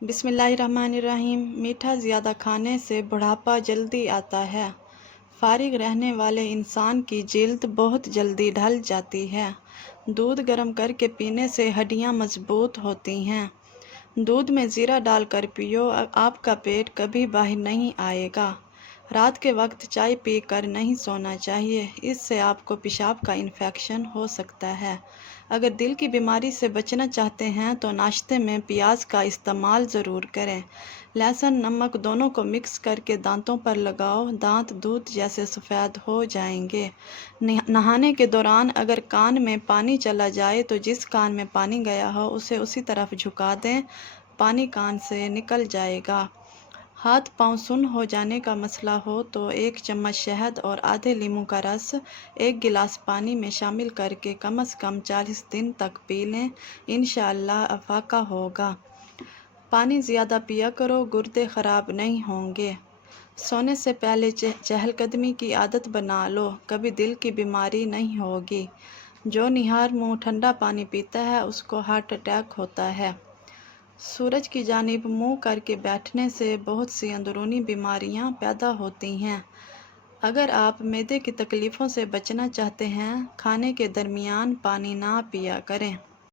بسم اللہ الرحمن الرحیم۔ میٹھا زیادہ کھانے سے بڑھاپا جلدی آتا ہے۔ فارغ رہنے والے انسان کی جلد بہت جلدی ڈھل جاتی ہے۔ دودھ گرم کر کے پینے سے ہڈیاں مضبوط ہوتی ہیں۔ دودھ میں زیرہ ڈال کر پیو، آپ کا پیٹ کبھی باہر نہیں آئے گا۔ رات کے وقت چائے پی کر نہیں سونا چاہیے، اس سے آپ کو پیشاب کا انفیکشن ہو سکتا ہے۔ اگر دل کی بیماری سے بچنا چاہتے ہیں تو ناشتے میں پیاز کا استعمال ضرور کریں۔ لہسن نمک دونوں کو مکس کر کے دانتوں پر لگاؤ، دانت دودھ جیسے سفید ہو جائیں گے۔ نہانے کے دوران اگر کان میں پانی چلا جائے تو جس کان میں پانی گیا ہو اسے اسی طرف جھکا دیں، پانی کان سے نکل جائے گا۔ ہاتھ پاؤں سن ہو جانے کا مسئلہ ہو تو 1 چمچ شہد اور آدھے لیموں کا رس 1 گلاس پانی میں شامل کر کے کم از کم 40 دن تک پی لیں، انشاءاللہ افاقہ ہوگا۔ پانی زیادہ پیا کرو، گردے خراب نہیں ہوں گے۔ سونے سے پہلے چہل قدمی کی عادت بنا لو، کبھی دل کی بیماری نہیں ہوگی۔ جو نہار منہ ٹھنڈا پانی پیتا ہے اس کو ہارٹ اٹیک ہوتا ہے۔ سورج کی جانب منہ کر کے بیٹھنے سے بہت سی اندرونی بیماریاں پیدا ہوتی ہیں۔ اگر آپ معدے کی تکلیفوں سے بچنا چاہتے ہیں، کھانے کے درمیان پانی نہ پیا کریں۔